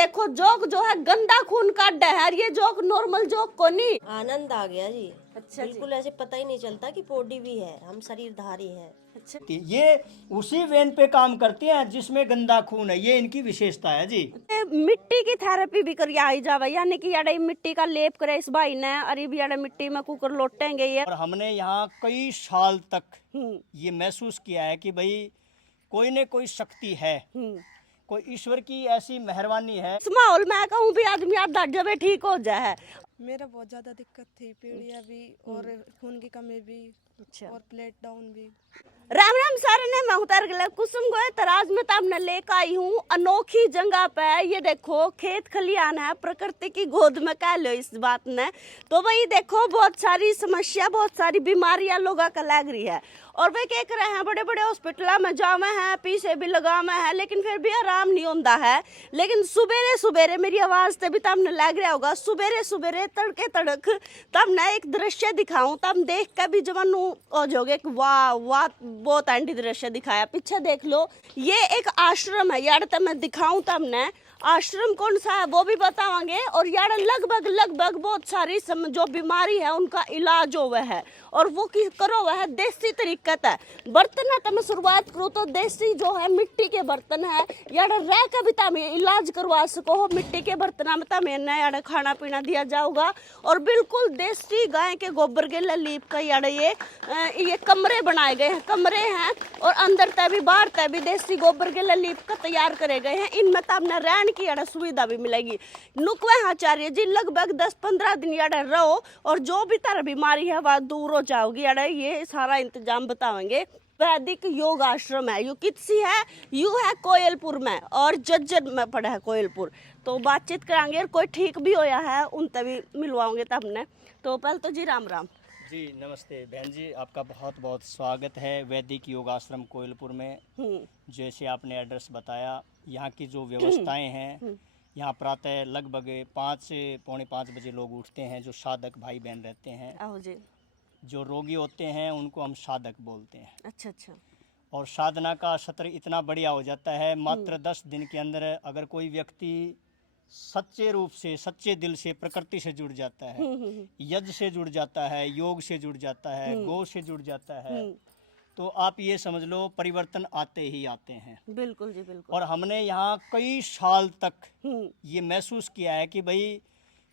देखो जोक जो है गंदा खून काट है यार, ये जोक नॉर्मल जोक को नहीं। आनंद आ गया जी। अच्छा जी। बिल्कुल ऐसे पता ही नहीं चलता कि बॉडी भी है, हम शरीरधारी हैं। अच्छा ये उसी वेन पे काम करती हैं जिसमें गंदा खून है, ये इनकी विशेषता है जी। मिट्टी की थेरेपी भी करिए आई जावे, यानी कि याडे मिट्टी का लेप करे इस भाई ने, अरे भी याडे मिट्टी में कुकर लोटेंगे ये। और हमने यहाँ कई साल तक ये महसूस किया है कि भाई कोई न कोई शक्ति है, कोई ईश्वर की ऐसी मेहरबानी है। इस माहौल में कहूँ भी आदमी आधा जबे ठीक हो जाए। मेरा बहुत ज़्यादा दिक्कत थी, पीड़िया भी और खून की कमी भी। अच्छा। और प्लेट डाउन भी। राम राम सारे ने, मैं उतर गया कुसुम गोए तराज में तब लेकर आई हूँ अनोखी जगह पे। ये देखो खेत खलियान है, प्रकृति की गोद में कह लो इस बात ने। तो भाई देखो बहुत सारी समस्या, बहुत सारी बीमारियां लोगों का लग रही है, और वे क्या कर रहे हैं, बड़े बड़े हॉस्पिटल में जावे हैं, पीछे भी लगावे हैं, लेकिन फिर भी आराम नहीं होता है। लेकिन सुबेरे सुबेरे मेरी आवाज से भी तमने लग रहा होगा, सुबेरे सुबेरे तड़के तड़क तमने एक दृश्य दिखाऊं, तम देख कर भी जवान हो जाओगे कि वाह वाह बहुत एंटी दृश्य दिखाया। पीछे देख लो, ये एक आश्रम है यार, तब मैं दिखाऊं तमने आश्रम कौन सा है वो भी बतावांगे। और यार लगभग लगभग बहुत सारी जो बीमारी है उनका इलाज हुआ है, और वो की करो वह है देसी तरीका है। बर्तन है तो मैं शुरुआत करूँ तो देसी जो है मिट्टी के बर्तन है यार, रह कर भी तमें इलाज करवा सको हो मिट्टी के बर्तन में, तमें यार खाना पीना दिया जाऊगा। और बिल्कुल देसी गाय के गोबर के लीप का यार ये कमरे बनाए गए हैं, कमरे हैं, और अंदर तय भी बाहर तय भी देसी गोबर के लीप का तैयार करे गए हैं। इनमें तमने रहने की यार सुविधा भी मिलेगी। नुकवे आचार्य जी लगभग 10-15 दिन यार रहो, और जो भी तरह बीमारी है वह दूर हो जाओगी यार, ये सारा इंतजाम बताएंगे। वैदिक योग आश्रम है, यू कितसी है, यू है कोयलपुर में, और जज्जर में पड़ा है कोयलपुर। तो बातचीत कराएंगे, और कोई ठीक भी होया है उनसे भी मिलवाओगे तब ने। तो पहले तो जी राम राम जी नमस्ते बहन जी, आपका बहुत बहुत स्वागत है वैदिक योग आश्रम कोयलपुर में। जैसे आपने एड्रेस बताया, यहाँ की जो व्यवस्थाएं हैं, यहाँ प्रातः लगभग 5 से पौने 5 बजे लोग उठते हैं, जो साधक भाई बहन रहते हैं। आओ जी। जो रोगी होते हैं उनको हम साधक बोलते हैं। अच्छा अच्छा। और साधना का सत्र इतना बढ़िया हो जाता है, मात्र 10 दिन के अंदर अगर कोई व्यक्ति सच्चे रूप से, सच्चे दिल से प्रकृति से जुड़ जाता है, यज्ञ से जुड़ जाता है, योग से जुड़ जाता है, गौ से जुड़ जाता है, तो आप ये समझ लो परिवर्तन आते ही आते हैं। बिल्कुल जी बिल्कुल। और हमने यहाँ कई साल तक ये महसूस किया है कि भाई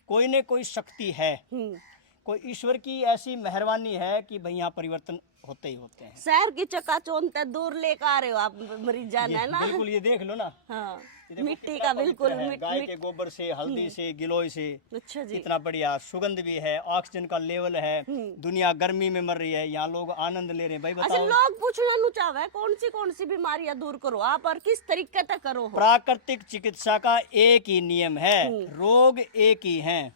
कोई न कोई शक्ति है, कोई ईश्वर की ऐसी मेहरबानी है कि भाई यहाँ परिवर्तन होते ही होते हैं। शहर की चकाचौंध दूर लेकर आ रहे हो आप मरीज जाना है ना। बिल्कुल, ये देख लो ना। हाँ, ये देखो मिट्टी कितना का पवित्र बिल्कुल है, गाय के गोबर से, हल्दी से, गिलोय से। अच्छा जी। इतना बढ़िया सुगंध भी है, ऑक्सीजन का लेवल है। दुनिया गर्मी में मर रही है, यहाँ लोग आनंद ले रहे हैं। भाई अच्छा, बताओ, लोग पूछना नु चाहे कौन सी बीमारियां दूर करो आप, और किस तरीके से करो हो? प्राकृतिक चिकित्सा का एक ही नियम है, रोग एक ही हैं,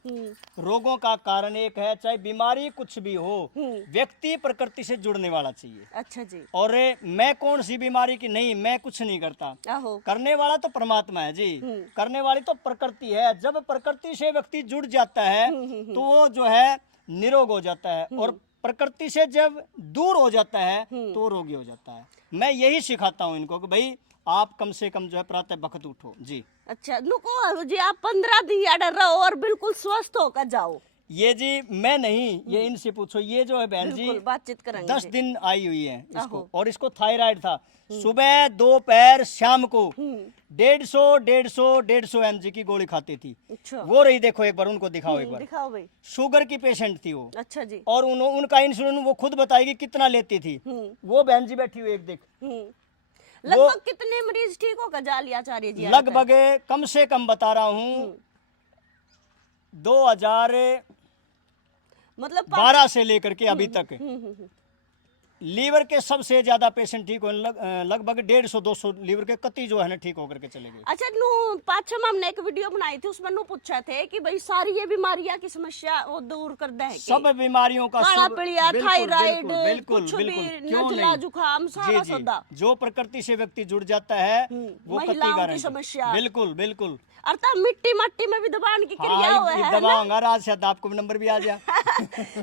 रोगों का कारण एक है। चाहे बीमारी कुछ भी हो, व्यक्ति प्रकृति से जुड़ने वाला चाहिए। अच्छा जी। और मैं कौन सी बीमारी की नहीं, मैं कुछ नहीं करता, आहो। करने वाला तो परमात्मा है जी, करने वाली तो प्रकृति है। जब प्रकृति से व्यक्ति जुड़ जाता है तो वो जो है निरोग हो जाता है, और प्रकृति से जब दूर हो जाता है तो रोगी हो जाता है। मैं यही सिखाता हूँ इनको कि भाई आप कम से कम जो है प्रातः वक्त उठो जी। अच्छा नुको जी, आप 15 दिन यार रहो और बिल्कुल स्वस्थ होकर जाओ। ये जी मैं नहीं, ये इनसे पूछो। ये जो है बहन जी बिल्कुल बातचीत करेंगे 10 जी। दिन आई हुई है इसको, आहो। और इसको थायराइड था। सुबह, दोपहर, शाम को 150 mg की गोली खाती थी। अच्छा। वो रही, देखो एक बार उनको दिखाओ एक बार। दिखाओ भाई। शुगर की पेशेंट थी वो, अच्छा जी। और उनका इंसुलिन वो खुद बताएगी कितना लेती थी। वो बहन जी बैठी हुई, एक देख। लगभग कितने मरीज ठीक होकर जा लिया आचार्य जी? लगभग कम से कम बता रहा हूँ 2012 मतलब से लेकर के अभी तक लीवर के सबसे ज्यादा पेशेंट ठीक हो, लगभग 150-200 लीवर के कति जो है ना ठीक होकर के चले गए। अच्छा नु पाछे में हमने एक वीडियो बनाई थी, उसमें नु पूछा थे कि भाई सारी ये बीमारियां की समस्या वो दूर कर दे है सब बीमारियों का काला पीलिया, थायराइड, बिल्कुल कुछ बिल्कुल, भी, क्यों नजला, नहीं? जुकाम, सारा सौदा। जो प्रकृति से व्यक्ति जुड़ जाता है वो कति महिलाओं की गारंटी। समस्या। बिल्कुल बिल्कुल। अर्थात मिट्टी मट्टी में भी दबाने की क्रिया हुआ है ना? दबाऊंगा, आज शायद आपको भी नंबर भी आ जाए।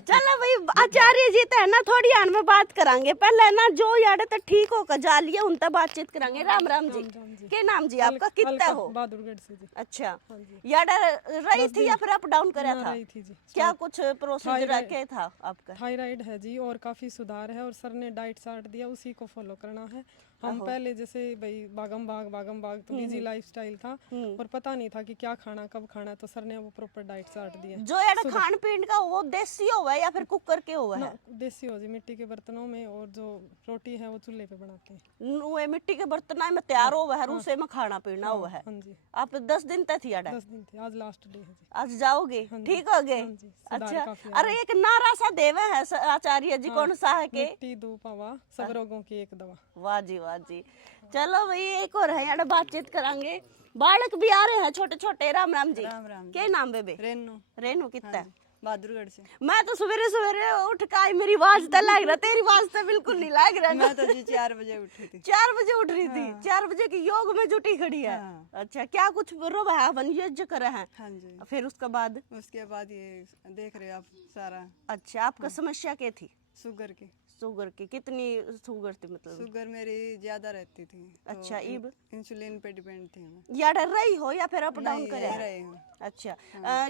चलो भाई आचार्य जी तो है ना, थोड़ी आन में बात कर करांगे पहले ना जो यार तो ठीक होकर जा लिए उनसे बातचीत करांगे। राम राम जी, के नाम जी आपका, कितना हो? बहादुरगढ़ से जी। अच्छा, हाँ जी। यार रही थी या फिर अप डाउन करा था? रही थी जी। क्या कुछ प्रोसीजर थायराइड- क्या था आपका? थायराइड है जी और काफ़ी सुधार है, और सर ने डाइट चार्ट दिया, उसी को फॉलो करना है। हम पहले जैसे भाई भागम भाग तो इजी लाइफस्टाइल था, और पता नहीं था कि क्या खाना कब खाना, तो सर ने वो प्रॉपर डाइट चार्ट दिया। जो यार खान पीन का वो देसी हुआ है या फिर कुकर के हुआ है? ना, देसी हो जी, मिट्टी के बर्तनों में, और जो रोटी है वो चूल्हे पे बनाते हैं। वो मिट्टी के बर्तन में तैयार हुआ है, उसे में खाना पीना हुआ है। हाँ जी, आप 10 दिन तक थी यार? 10 दिन थे, आज लास्ट डे है जी। आज जाओगे? ठीक हो गए? हाँ जी, सुधार अच्छा, काफी अरे एक नारा सा देवे है आचार्य जी, कौन सा है के? मिट्टी धूप हवा सब रोगों की एक दवा। वाह जी वाह जी। चलो भाई एक और है यार, बातचीत करांगे। बालक भी आ रहे हैं छोटे छोटे। राम राम जी। राम राम। के नाम बेबे? रेनू। रेनू कितना? बहादुरगढ़ से। मैं तो सवेरे सवेरे उठ के आई, मेरी आवाज तो लग रहा, तेरी आवाज तो बिल्कुल नहीं लग रहा। मैं तो जी 4 बजे उठी थी। 4 बजे उठ रही थी? 4 बजे की योग में जुटी खड़ी है? हाँ। अच्छा, क्या कुछ रोब है बन यज्ञ करे हैं? हाँ जी। फिर उसके बाद? उसके बाद ये देख रहे हो आप सारा। अच्छा, आपका समस्या क्या थी? शुगर की। शुगर की कितनी शुगर थी मतलब? शुगर मेरी ज्यादा रहती थी तो अच्छा, इब इंसुलिन पे डिपेंड थी मैं। यार रही हो या फिर अप डाउन नहीं, करे? ले रही हूँ। अच्छा,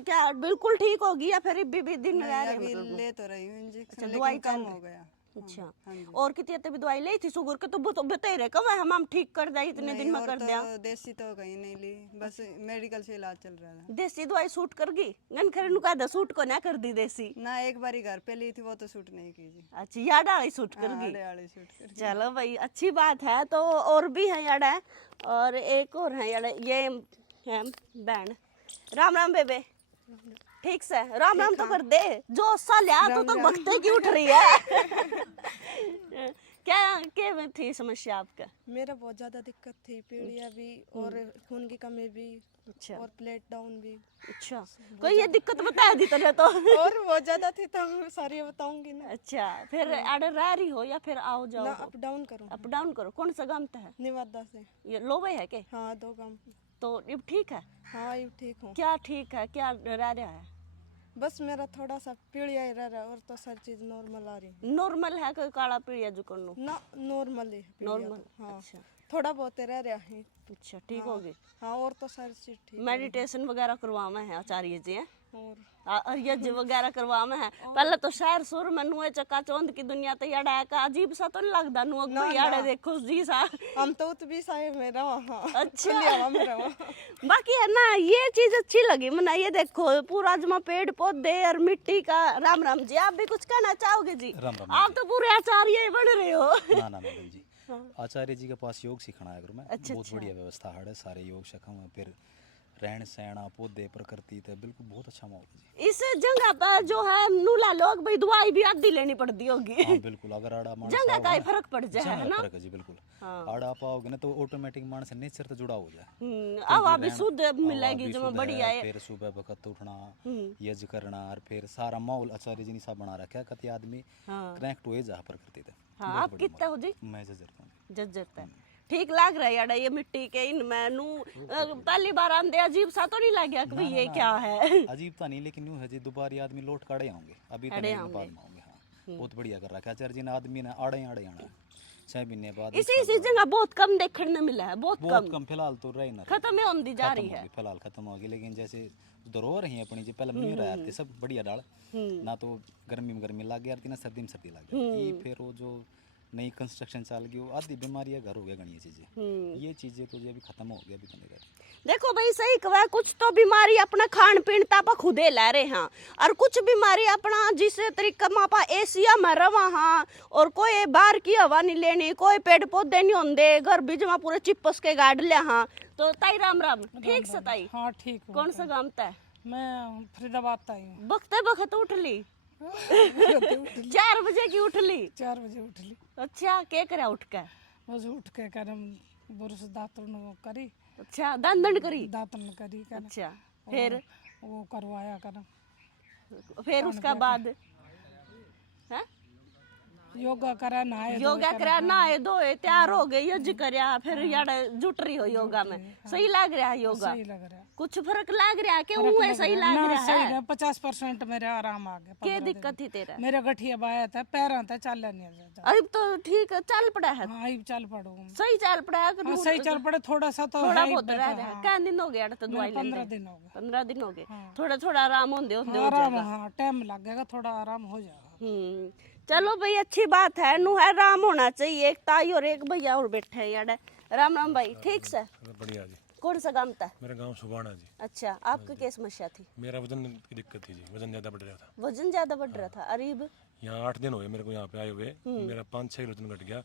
क्या बिल्कुल ठीक होगी या फिर भी दिन नहीं, रह रहे अभी मतलब? ले तो रही हूँ इंजेक्शन, दवाई लेकिन कम चल हो गया। अच्छा, हाँ जी। और कितनी भी दवाई ली थी शुगर के? तो बता रहे कब हम ठीक कर दे, इतने दिन में और कर तो दिया। देसी तो कहीं नहीं ली, बस मेडिकल से इलाज चल रहा था। देसी दवाई सूट कर गई? गन खरे नु कहा सूट को ना कर दी देसी? ना, एक बारी घर पे ली थी, वो तो सूट नहीं की जी। अच्छा, यार डाली सूट कर हाँ, गई? आड़े आड़े सूट कर। चलो भाई अच्छी बात है। तो और भी है यार है, और एक और है यार, ये है बहन। राम राम बेबे, ठीक से? राम राम तो कर दे, जो सा लिया तो बखते की उठ रही है। क्या थी समस्या आपका? मेरा बहुत ज़्यादा दिक्कत थी, पीलिया भी और खून की कमी भी, अच्छा और प्लेट डाउन भी। अच्छा, कोई ये दिक्कत बता दी तने तो? और बहुत ज़्यादा थी तो मैं सारी बताऊंगी ना। अच्छा, फिर आडर रह रही हो या फिर आओ जाओ? ना, अप डाउन करो। अप डाउन करो। कौन सा गांव है? निवादा से। ये लोवे है के? हाँ, 2 गांव। तो ये ठीक है? हाँ, ये ठीक हूँ। क्या ठीक है, क्या रह रहा है? बस मेरा थोड़ा सा पीलिया ही रह रहा है, और तो सारी चीज नॉर्मल आ रही है। नॉर्मल है कि काला पीड़िया जो करनो? ना, नॉर्मल ही पीलिया नॉर्मल। तो। हाँ, अच्छा थोड़ा बहुत रह रहा है। अच्छा, ठीक होगी। हाँ, और तो सारी चीज ठीक। मेडिटेशन वगैरह करवावे हैं आचार्य जी हैं? और यज्ञ वगैरह करवावे हैं? पहले तो शहर सुर में नुए चक्का चौंध की दुनिया तो याड़ा का अजीब सा तो नहीं लगता नुआ कोई याड़ा देखो जी सा। हम तो भी साहे में रहा। हाँ, अच्छा। खुली हवा में रहा। बाकी है ना, ये चीज अच्छी लगी मना, ये देखो पूरा जमा पेड़ पौधे और मिट्टी का। राम राम जी, आप भी कुछ कहना चाहोगे जी? राम राम आप तो पूरे आचार्य ही बन रहे हो। ना ना मैडम जी, आचार्य जी के पास योग सिखाना है मैं। अच्छा, बहुत बढ़िया व्यवस्था है, सारे योग सिखाऊं, फिर रहन सहना पौधे प्रकृति तो बिल्कुल बहुत अच्छा माहौल है जी। इस जगह पर जो है नूला लोग भाई दवाई भी आधी लेनी पड़ती होगी। हाँ बिल्कुल, अगर आड़ा मानस जगह का ही फर्क पड़ जाए है ना? फर्क है जी बिल्कुल। आड़ा पाओगे ना तो ऑटोमेटिक मानस नेचर से जुड़ा हो जाए। हवा भी शुद्ध मिलेगी भी जो शुद्ध बढ़िया है। फिर सुबह वक्त उठना, यज्ञ करना, और फिर सारा माहौल आचार्य जी ने सब बना रखा है, कति आदमी कनेक्ट हुए जा प्रकृति से। हाँ, आप कितना हो जी? मैं जजरता हूँ। जज्जरता है, ठीक लग रहा है यार ये मिट्टी के इनमें नू। पहली बार आंदे अजीब सा तो नहीं लग गया कि भाई ये क्या है? अजीब तो नहीं, लेकिन यूं है जी दोबारा आदमी लौट काड़े होंगे, अभी तो नहीं बाद में होंगे। हाँ, बहुत बढ़िया कर रखा है आचार्य जी ने, आदमी ने आड़े आड़े आना है 6 महीने बाद। इसी जगह बहुत कम देखने मिला है, बहुत कम। फिलहाल तो रही ना, खत्म होती जा रही है फिलहाल खत्म होगी। लेकिन जैसे धरोहर ही अपनी जो पहले नहीं रहा थे सब बढ़िया डाल, ना तो गर्मी में गर्मी लग गया थी, ना सर्दी में सर्दी लग गई। फिर वो जो नई कंस्ट्रक्शन चल गई, वो आधी बीमारियां घर हो गया गणी चीजें, ये चीजें तो अभी खत्म हो गया, अभी तो नहीं रही। देखो भाई सही कहा, कुछ तो बीमारी अपना खान पीन तापा खुदे ला रहे हैं, और कुछ बीमारी अपना जिस तरीका में आपा एशिया में रवा हाँ, और कोई बाहर की हवा नहीं लेनी, कोई पेड़ पौधे नहीं होंगे, घर बीच में पूरे चिपस के गाड़ लिया। हाँ तो ताई राम राम, ठीक से ताई? हाँ ठीक हूँ। कौन सा गाँव था? मैं फरीदाबाद आई हूँ। बखते बखत उठ ली? 4 बजे की उठ ली? 4 बजे उठ ली। अच्छा, क्या करा उठ के? बस उठ के करम बुरुस दातन करी। अच्छा, दातन करी? दातन करी कर। अच्छा, फिर वो करवाया करम। फिर उसका बाद है? योगा करा नहाए योगा करा नहाए धोए तैयार हो गए यज्ञ करया फिर यार जुट रही हो योगा में सही लग रहा है योगा सही लग रहा है कुछ फर्क लग रहा है कि वो सही लग ना रहा सही है है 50% मेरे आराम आ गया क्या 15 दिन दिक्कत थी तेरा मेरा गठिया बाया था पैर था चल नहीं जाता अब तो ठीक है चल पड़ा है हाँ अब चल पड़ो सही चल पड़ा है हाँ सही चल पड़े थोड़ा सा तो थोड़ा है ही बहुत रह बैठा, गया हाँ। क्या दिन हो गया तो दवाई ले 15 दिन हो गए 15 दिन हो गए थोड़ा थोड़ा आराम होंदे होंदे हो आराम जाएगा हाँ टाइम लगेगा थोड़ा आराम हो जाएगा चलो भाई अच्छी बात है नु है राम होना चाहिए एक ताई और एक भैया और बैठे हैं यार राम राम भाई ठीक से बढ़िया जी। कौन सा गांव था मेरा गांव सुबाना जी। अच्छा आपकी क्या समस्या थी मेरा वजन की दिक्कत थी जी, वजन ज़्यादा बढ़ रहा था। वजन ज्यादा बढ़ रहा था अरीब यहाँ 8 दिन हो गए मेरे को यहाँ पे आए हुए, मेरा 5-6 किलो वजन घट गया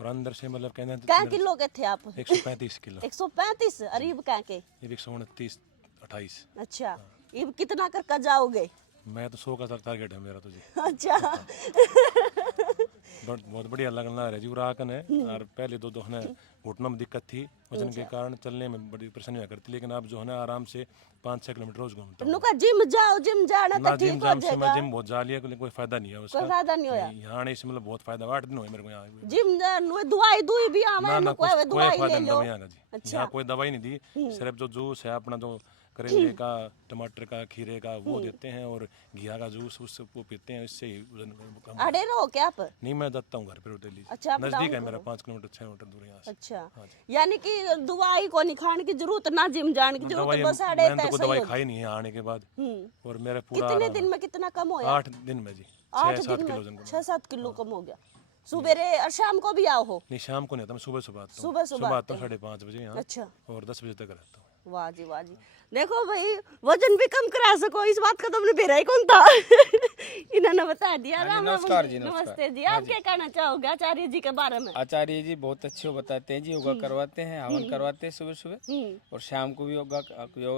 और अंदर से मतलब कहना क्या किलो के थे आप 135 किलो, 135 अरीब क्या के ये 129-28। अच्छा ये कितना कर जाओगे मैं तो 100 का टारगेट है मेरा तो जी। अच्छा बहुत बढ़िया लगना रहा जी। उराकन है और पहले दो है घुटनों में दिक्कत थी, वजन के कारण चलने में बड़ी परेशानी हुआ करती, लेकिन अब जो है ना आराम से 5-6 किलोमीटर रोज घूमता हूँ। नुका जिम जाओ जिम जाना ना तो जिम ठीक हो जाम से मैं जाएगा जिम बहुत जा लिया लेकिन कोई फायदा नहीं है उसका। कोई फायदा नहीं होया यहाँ आने से मतलब बहुत फायदा, 8 दिन हुए मेरे को यहाँ आए हुए। जिम जानो दवाई दुई भी आवे ना ना कुछ कोई कोई दवाई फायदा ले नहीं लो दवाइयाँ का जी। यहाँ कोई दवाई नहीं दी, सिर्फ जो जूस है अपना जो करेले का, टमाटर का, खीरे का वो देते हैं और घिया का जूस उससे वो पीते हैं, इससे ही वजन कम। अड़े रहो क्या आप नहीं मैं जाता हूँ घर पे डेली। अच्छा, आप नजदीक है डाउन मेरा 5 किलोमीटर 6 किलोमीटर दूर है यहाँ से। अच्छा यानी कि दवाई को नहीं खाने की जरूरत ना जिम जाने की जरूरत दवाई बस अड़े मैंने तो कोई तैसे दवाई ही खाई नहीं है आने के बाद, और मेरा पूरा कितने आराम दिन है। में कितना कम होया 8 दिन में जी 8 6-7 दिन किलो में वजन कम। 6-7 किलो कम हो गया सुबेरे और शाम को भी आओ हो नहीं शाम को नहीं आता, मैं सुबह सुबह आता हूँ। सुबह आता हूँ 5:30 बजे यहाँ अच्छा और 10 बजे तक रहता हूँ। वाह जी देखो भाई वजन भी कम करा सको इस बात का तुमने बेरा ही कौन था इन्होंने बता दिया राम नमस्कार जी, नमस्कार। नमस्ते जी आप क्या कहना चाहोगे आचार्य जी के बारे में आचार्य जी बहुत अच्छे बताते हैं जी, योगा करवाते हैं, हवन करवाते हैं सुबह सुबह और शाम को भी योगा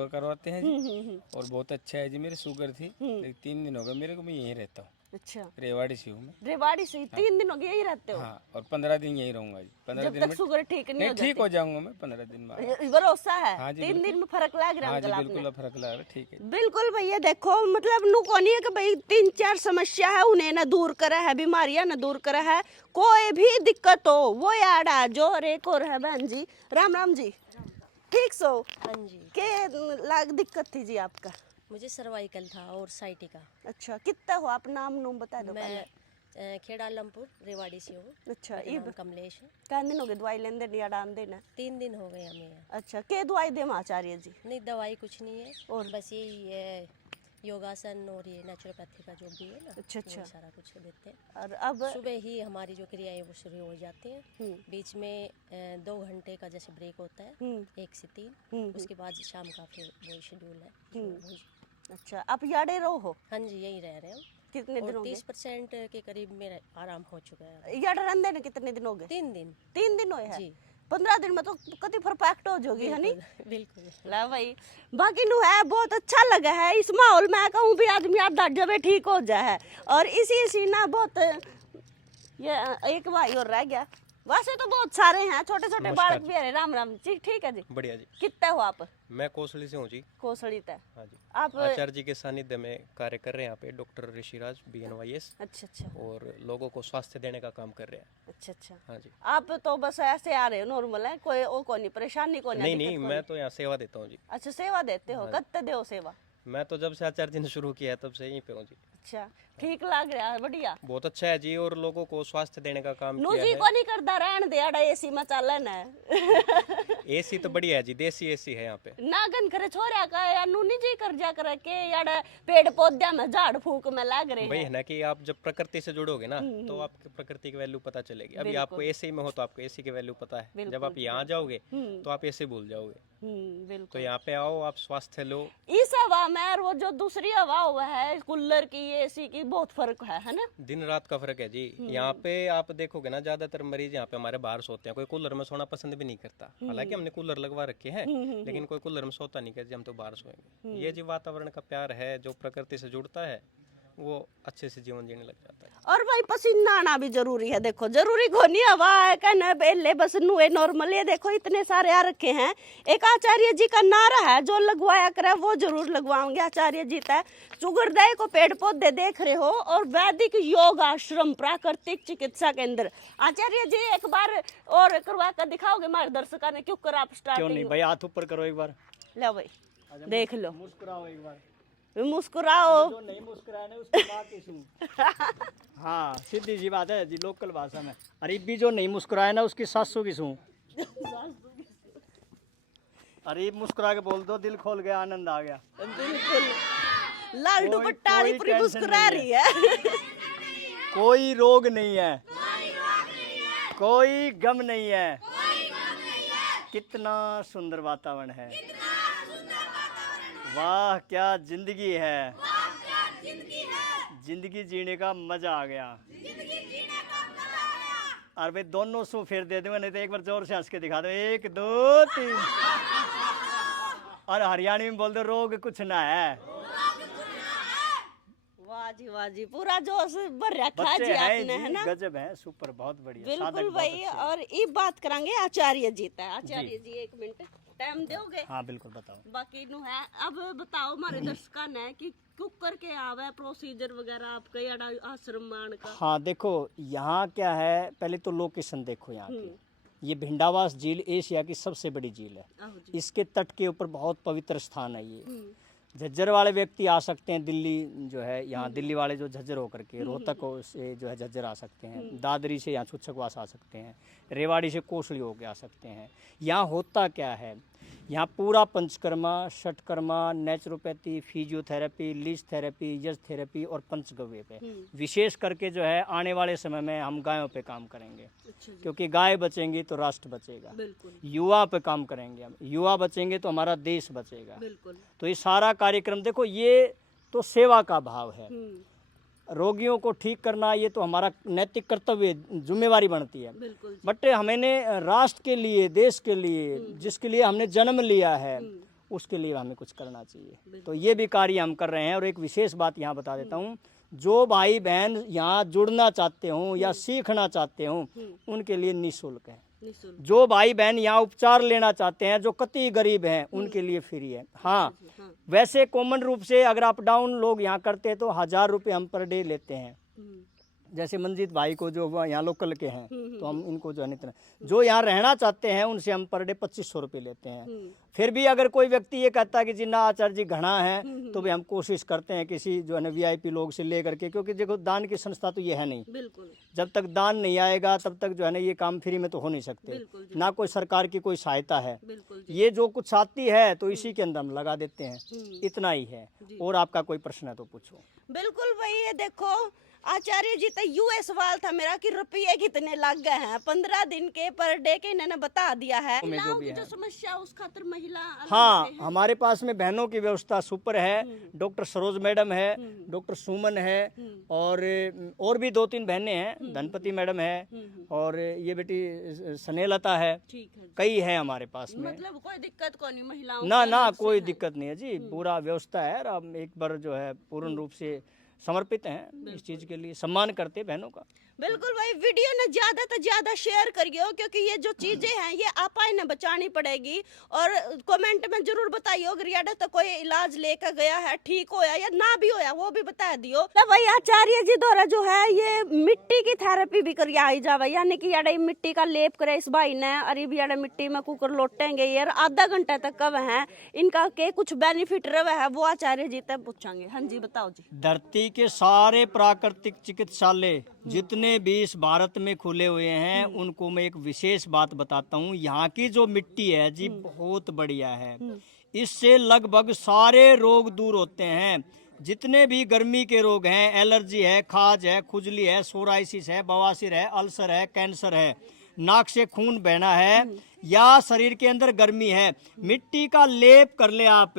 करवाते हैं जी। और बहुत अच्छा है जी। मेरी शुगर थी लेकिन 3 दिन हो गए मेरे को, मैं यहीं रहता हूँ, अच्छा रेवाड़ी से हूँ मैं। रेवाड़ी से 3 दिन हो गए यही रहते हो हाँ और 15 दिन यहीं रहूंगा जी। 15 जब दिन तक में शुगर ठीक नहीं नहीं हो ठीक हो जाऊंगा मैं 15 दिन में। जाती भरोसा है हाँ जी, 3 दिन में फर्क लग रहा हाँ है जी अंकल आपने बिल्कुल फर्क लग रहा है, ठीक है। बिल्कुल भैया देखो मतलब नु को नहीं है कि भाई 3-4 समस्या है उन्हें ना दूर करा है, बीमारियां ना दूर करा है, कोई भी दिक्कत हो वो याड़ा जो और एक और है बहन जी राम जी ठीक सो हाँ जी के लाग दिक्कत थी जी आपका मुझे सर्वाइकल था और साइटिका। अच्छा कितना हो आप नाम नूम बता दो पहले मैं खेड़ा आलमपुर रेवाड़ी से हूँ। अच्छा मेरा इब नाम कमलेश है। कितने दिन हो गए दवाई लेंदे या डाल देना 3 दिन हो गए हमें यहाँ। अच्छा के दवाई दे आचार्य जी नहीं दवाई कुछ नहीं है और? बस यही है योगासन और ये नेचुरोपैथी का जो भी है ना अच्छा वो सारा कुछ देते हैं। और अब सुबह ही हमारी जो क्रियाएं वो शुरू हो जाती हैं। बीच में 2 घंटे का जैसे ब्रेक होता है 1 से 3, उसके बाद शाम का फिर वही शेड्यूल है वही। अच्छा आप याडे रहो हो हाँ जी यही रह रहे हैं हम। कितने दिन और हो गए 30% के करीब मेरा आराम हो चुका है। याडे रहंदे ने कितने दिन हो गए 3 दिन 3 दिन होए है जी 15 दिन में तो कति परफेक्ट हो जाओगी है नी बिल्कुल। ला भाई बाकी नु है बहुत अच्छा लगा है इस माहौल में कहूँ भी आदमी यार दट जावे ठीक हो जाए और इसी ना बहुत ये एक भाई और रह गया वैसे तो बहुत सारे हैं छोटे छोटे बालक भी है राम जी ठीक है जी बढ़िया जी। कितने हो आप मैं कोसली से हूँ जी। कोसड़ी तय हाँ जी। आप आचार्य जी के सानिध्य में कार्य कर रहे हैं यहाँ पे डॉक्टर ऋषिराज BNYS अच्छा और लोगों को स्वास्थ्य देने का काम कर रहे हैं। अच्छा हाँ जी। आप तो बस ऐसे आ रहे हो नॉर्मल है कोई ओ को नहीं परेशानी को नहीं नहीं मैं तो यहाँ सेवा देता हूँ जी। अच्छा सेवा देते हो कत्ते दो सेवा मैं तो जब से आचार्य जी ने शुरू किया है तब से यहीं पे हूँ जी। अच्छा ठीक लग रहा है बढ़िया बहुत अच्छा है जी और लोगों को स्वास्थ्य देने का काम नु किया जी है। को नहीं करदा रहन दे अड़ा एसी में चलन है एसी तो बढ़िया है जी, देसी एसी है यहाँ पे। नागन करे छोरा का या नु नहीं जी कर जा कर के याड़ा पेड़ पौधे में झाड़ फूक में लग रहे वही हैं है ना कि आप जब प्रकृति से जुड़ोगे ना तो आपको प्रकृति की वैल्यू पता चलेगी। अभी आपको एसी में हो तो आपको एसी की वैल्यू पता है, जब आप यहाँ जाओगे तो आप एसी भूल जाओगे। तो बिल्कुल यहाँ पे आओ, आप स्वास्थ्य लो। इस हवा में और वो जो दूसरी हवा हुआ है कूलर की एसी की बहुत फर्क है ना दिन रात का फर्क है जी। यहाँ पे आप देखोगे ना ज्यादातर मरीज यहाँ पे हमारे बाहर सोते हैं, कोई कूलर में सोना पसंद भी नहीं करता। हालांकि हमने कूलर लगवा रखे हैं लेकिन कोई कूलर में सोता नहीं कहते हम तो बाहर सोएंगे। ये जी वातावरण का प्यार है जो प्रकृति से जुड़ता है वो अच्छे से जीवन जीने लग जाता है। और भाई पसीना आना भी जरूरी है। देखो जरूरी को नहीं हवा है कहना बेले बस नुए नॉर्मल। ये देखो इतने सारे आ रखे हैं। एक आचार्य जी का नारा है, जो लगवाया करे वो जरूर लगवाओगे। आचार्य जी का चुगरदय को पेड़ पौधे देख रहे हो और वैदिक योग आश्रम प्राकृतिक चिकित्सा केंद्र। आचार्य जी एक बार और करवा कर दिखाओगे हमारे दर्शकों ने, क्यों कर आप स्टार्ट? क्यों नहीं भाई, हाथ ऊपर करो एक बार, लो भाई देख लो, मुस्कुराओ एक बार। मुस्कुराओ। जो नहीं मुस्कुराए ना उसकी बात ही सुन। हाँ सीधी सी बात है जी, लोकल भाषा में। अरीबी जो नहीं मुस्कुराए ना उसकी सासू की सुन। अरीब मुस्कुरा के बोल दो, दिल खोल गया, आनंद आ गया। बिल्कुल लाल कोई दुपट्टाड़ी पूरी टेंशन मुस्कुरा नहीं रही है। कोई रोग नहीं है, कोई गम नहीं है। कितना सुंदर वातावरण है, वाह क्या जिंदगी है। जिंदगी जीने का मजा आ गया। और भाई दोनों सू फेर दे दूंगा, नहीं तो एक बार जोर से हंस के दिखा दो, 1 2 3। और हरियाणी में बोल दो रोग कुछ ना है। वाह जी पूरा जोश भर रखा है जी आपने, है ना? गजब है, सुपर, बहुत बढ़िया। बिल्कुल भाई। और ये बात करेंगे आचार्य जी तक। आचार्य जी 1 मिनट टाइम दोगे? हाँ बिल्कुल बताओ। बाकी नु है, अब बताओ हमारे दर्शकों ने कि कुकर के आवे प्रोसीजर वगैरह आपके याडा आश्रम मान का। हाँ देखो यहाँ क्या है, पहले तो लोकेशन देखो यहाँ की। ये भिंडावास झील एशिया की सबसे बड़ी झील है। इसके तट के ऊपर बहुत पवित्र स्थान है ये। झज्जर वाले व्यक्ति आ सकते हैं, दिल्ली जो है यहाँ दिल्ली वाले जो झज्जर होकर के रोहतक से जो है झज्जर आ सकते हैं, दादरी से यहाँ छुच्छकवास आ सकते हैं, रेवाड़ी से कोसली होके आ सकते हैं। यहाँ होता क्या है, यहाँ पूरा panchakarma, shatkarma, naturopathy, physiotherapy, leech therapy, यज थेरेपी और पंचगव्य पे विशेष करके जो है आने वाले समय में हम गायों पे काम करेंगे। क्योंकि गाय बचेंगी तो राष्ट्र बचेगा। युवा पे काम करेंगे हम, युवा बचेंगे तो हमारा देश बचेगा। तो ये सारा कार्यक्रम देखो, ये तो सेवा का भाव है। रोगियों को ठीक करना ये तो हमारा नैतिक कर्तव्य, जिम्मेवारी बनती है। बट हमने राष्ट्र के लिए, देश के लिए, जिसके लिए हमने जन्म लिया है, उसके लिए हमें कुछ करना चाहिए। तो ये भी कार्य हम कर रहे हैं। और एक विशेष बात यहाँ बता देता हूँ, जो भाई बहन यहाँ जुड़ना चाहते हो या सीखना चाहते हो उनके लिए निःशुल्क है। जो भाई बहन यहाँ उपचार लेना चाहते हैं, जो कतई गरीब हैं, उनके लिए फ्री है। हाँ वैसे कॉमन रूप से अगर अप डाउन लोग यहाँ करते हैं तो 1000 रुपये हम पर डे लेते हैं। जैसे मंजीत भाई को जो यहाँ लोकल के हैं तो हम इनको जो है, जो यहाँ रहना चाहते हैं उनसे हम पर डे 2500 रुपये लेते हैं। फिर भी अगर कोई व्यक्ति ये कहता है कि जी ना आचार्य जी घना है, तो भी हम कोशिश करते हैं किसी जो है ना VIP लोग से ले करके, क्योंकि देखो दान की संस्था तो ये है नहीं। जब तक दान नहीं आएगा तब तक जो है ना ये काम फ्री में तो हो नहीं सकते, ना कोई सरकार की कोई सहायता है। ये जो कुछ आती है तो इसी के अंदर हम लगा देते हैं, इतना ही है। और आपका कोई प्रश्न है तो पूछो। बिल्कुल भाई। ये देखो आचार्य जी तो यूए सवाल था मेरा कि रुपये कितने लग गए हैं 15 दिन के पर डे के, इन्होंने बता दिया है। महिलाओं की जो समस्या उस खातिर महिला हाँ हमारे पास में बहनों की व्यवस्था सुपर है। डॉक्टर सरोज मैडम है, डॉक्टर सुमन है, और भी 2-3 बहनें हैं, धनपति मैडम है, और ये बेटी स्नेहलता है। कई है हमारे पास में। मतलब कोई दिक्कत को नहीं महिलाओं ना कोई दिक्कत नहीं है जी, पूरा व्यवस्था है। और हम एक बार जो है पूर्ण रूप से समर्पित हैं इस चीज के लिए, सम्मान करते हैं बहनों का। बिल्कुल भाई। वीडियो ने ज्यादा से ज्यादा शेयर करिए, क्योंकि ये जो चीजें हैं ये आपा इन्हें बचानी पड़ेगी। और कमेंट में जरूर बताइए अगर याडा तो कोई इलाज लेकर गया है, ठीक होया या ना भी होया, वो भी बता दियो। तो भाई आचार्य जी द्वारा जो है ये मिट्टी की थेरेपी भी करिए आई जावे, यानी कि याडा मिट्टी का लेप करे इस भाई ने। अरे भी याडा मिट्टी में कुकर लोटेंगे यार आधा घंटा तक कब है, इनका के कुछ बेनिफिट रहे है वो आचार्य जी तक पूछेंगे। हाँ जी बताओ जी। धरती के सारे प्राकृतिक चिकित्सालय जितने भी इस भारत में खुले हुए हैं उनको मैं एक विशेष बात बताता हूँ। यहाँ की जो मिट्टी है जी बहुत बढ़िया है, इससे लगभग सारे रोग दूर होते हैं। जितने भी गर्मी के रोग हैं, एलर्जी है, खाज है, खुजली है, सोराइसिस है, बवासीर है, अल्सर है, कैंसर है, नाक से खून बहना है, या शरीर के अंदर गर्मी है, मिट्टी का लेप कर ले आप,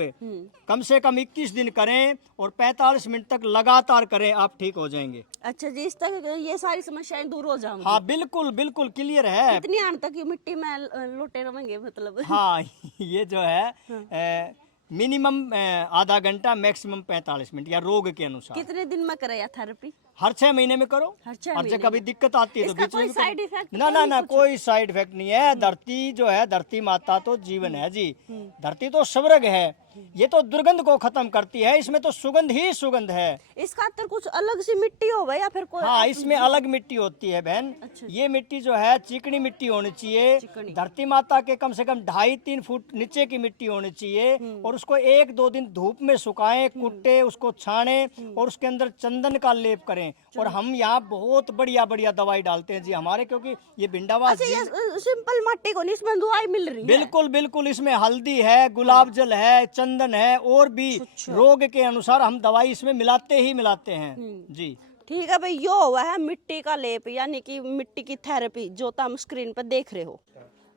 कम से कम 21 दिन करें और 45 मिनट तक लगातार करें, आप ठीक हो जाएंगे। अच्छा जी, इस तक ये सारी समस्याएं दूर हो जाएंगी। हाँ बिल्कुल बिल्कुल क्लियर है। कितनी आन तक ये मिट्टी में लोटे रहेंगे मतलब? हाँ ये जो है मिनिमम आधा घंटा, मैक्सिमम 45 मिनट, या रोग के अनुसार। कितने दिन में कराया थेरेपी? हर 6 महीने में करो। हर 6 और महीने जब कभी दिक्कत आती है तो इसका बीच में कोई भी करो। साइड इफेक्ट ना ना ना, कोई साइड इफेक्ट नहीं है। धरती जो है, धरती माता तो जीवन है जी। धरती तो स्वर्ग है, ये तो दुर्गंध को खत्म करती है, इसमें तो सुगंध ही सुगंध है। इसका अंदर कुछ अलग सी मिट्टी हो या फिर कोई? हाँ, इसमें अलग मिट्टी होती है बहन। ये मिट्टी जो है चिकनी मिट्टी होनी चाहिए। धरती माता के कम से कम 2.5-3 फुट नीचे की मिट्टी होनी चाहिए, और उसको 1-2 दिन धूप में सुखाएं, कुट्टे, उसको छाने, और उसके अंदर चंदन का लेप करें। और हम यहाँ बहुत बढ़िया बढ़िया दवाई डालते हैं जी हमारे, क्योंकि ये भिंडावास अच्छा, ये सिंपल मिट्टी को नहीं, इसमें दवाई मिल रही है? बिल्कुल बिल्कुल, इसमें हल्दी है, गुलाब जल है, चंदन है, और भी रोग के अनुसार हम दवाई इसमें मिलाते ही मिलाते हैं जी। ठीक है भाई, यो हुआ है मिट्टी का लेप, यानी कि मिट्टी की थेरेपी, जो तुम स्क्रीन पर देख रहे हो।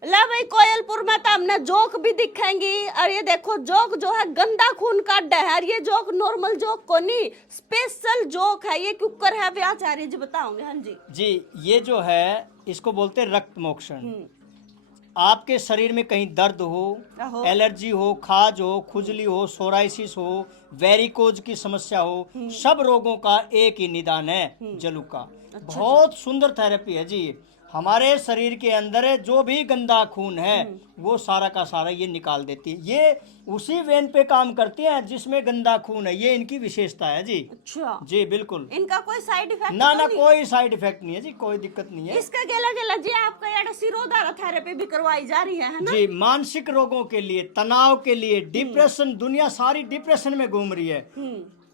ला भाई, कोयलपुर में तो हमने जोक भी दिखेंगी, और ये देखो जोक जो है गंदा खून का डहर। ये जोक नॉर्मल जोक को नहीं, स्पेशल जोक है। ये कुकर है व्याचार्य जी, बताओगे? हाँ जी जी, ये जो है इसको बोलते हैं रक्त मोक्षण। आपके शरीर में कहीं दर्द हो, एलर्जी हो, खाज हो, खुजली हो, सोराइसिस हो, वेरिकोज की समस्या हो, सब रोगों का एक ही निदान है, जलू का। बहुत सुंदर थेरेपी है जी। हमारे शरीर के अंदर जो भी गंदा खून है वो सारा का सारा ये निकाल देती है। ये उसी वेन पे काम करती है जिसमें गंदा खून है, ये इनकी विशेषता है जी। अच्छा जी बिल्कुल। इनका कोई साइड इफेक्ट? ना ना, कोई साइड इफेक्ट नहीं है जी, कोई दिक्कत नहीं है। इसका गेला गेला जी आपका यार सिरोधारा थेरेपी भी करवाई जा रही है ना? जी, मानसिक रोगों के लिए, तनाव के लिए, डिप्रेशन, दुनिया सारी डिप्रेशन में घूम रही है।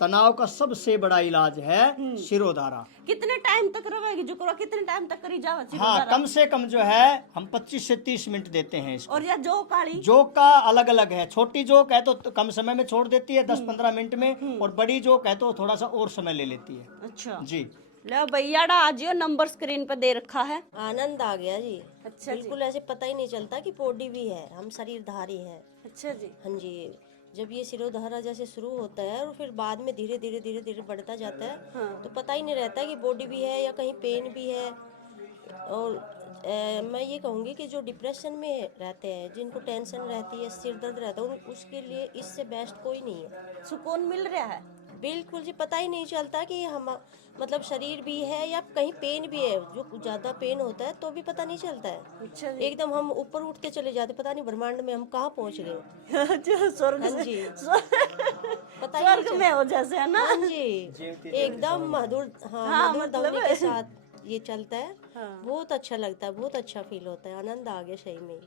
तनाव का सबसे बड़ा इलाज है शिरोधारा। कितने टाइम तक रहेगी जो करो? कितने टाइम तक करी जाओ? हाँ, कम से कम जो है हम 25 से 30 मिनट देते हैं इसको। और या जो काली जोक का अलग अलग है। छोटी जोक है तो कम समय में छोड़ देती है, 10-15 मिनट में, और बड़ी जोक है तो थोड़ा सा और समय ले लेती है। अच्छा जी। लो भैया, आज यो नंबर स्क्रीन पर दे रखा है। आनंद आ गया जी। अच्छा बिल्कुल ऐसे पता ही नहीं चलता कि बॉडी भी है, हम शरीरधारी है। अच्छा जी। हाँ जी, जब ये सिरोधारा जैसे शुरू होता है और फिर बाद में धीरे धीरे धीरे धीरे बढ़ता जाता है, तो पता ही नहीं रहता कि बॉडी भी है या कहीं पेन भी है। और मैं ये कहूँगी कि जो डिप्रेशन में रहते हैं, जिनको टेंशन रहती है, सिर दर्द रहता है, उसके लिए इससे बेस्ट कोई नहीं है। सुकून मिल रहा है बिल्कुल जी, पता ही नहीं चलता कि हम मतलब शरीर भी है या कहीं पेन भी है। जो ज़्यादा पेन होता है तो भी पता नहीं चलता है। अच्छा एकदम हम ऊपर उठते चले जाते, पता नहीं ब्रह्मांड में हम कहाँ पहुँच गए। अच्छा, स्वर्ग हाँ से जी, पता स्वर्ग में हो जैसे है ना? हाँ जी, एकदम मधुर, हाँ मधुर ध्वनि के साथ ये चलता है। बहुत अच्छा लगता है, बहुत अच्छा फील होता है, आनंद आ गया सही में।